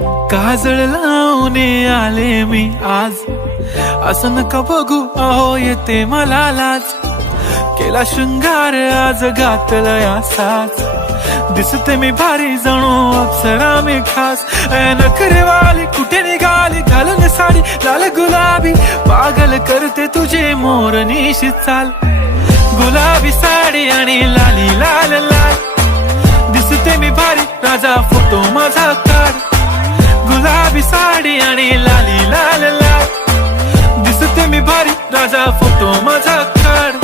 काजळ लावून आले मी आज, असं नका बघू अहो येते मला लाज. केला शृंगार आज घातलाय असाच, दिसते मी भारी जणू अप्सरा मी खास. नखरेवाली कुठे निघाली घालून साडी लाल गुलाबी, पागल करते तुझे मोरनीशी चाल. गुलाबी साडी आणि लाली लाल लाल, दिसते मी भारी राजा फोटो माझा काढ. गुलाबी साडी आणि लाली लाल लाल, दिसते मी भारी राजा फोटो माझा काढ.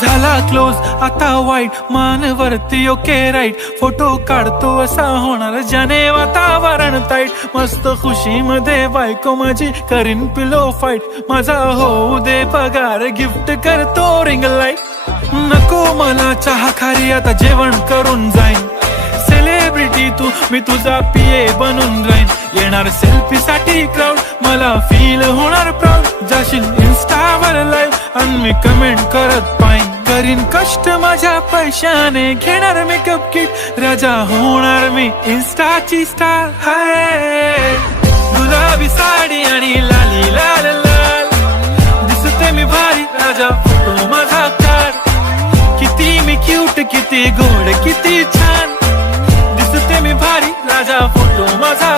झाला क्लोज आता वाईट, मानवरती ओके राईट. फोटो काढतो असा होणार ज्याने वातावरण ताईट. मस्त खुशी मध्ये बायको माझी करीन पिलो फाईट. माझा होऊ दे पगार गिफ्ट करतो रिंग लाईट. नको मला चहा खारी आता जेवण करून जाईन. सेलिब्रिटी तू मी तुझा पिये बनून राहीन. येणार सेल्फी साठी क्राऊड मला फील होणार प्राऊड. जाशील इन्स्टावर लाईव्ह आणि मी कमेंट करत पाईन. करीन कष्ट माझ्या पैशाने घेणार मेकअप किट. राजा होणार मी इन्स्टाची स्टार. हाय गुलाबी साडी आणि लाली लाल लाल, दिसते मी भारी राजा फोटो माझा काढ. किती मी क्यूट किती गोड किती छान, दिसते मी भारी राजा फोटो माझा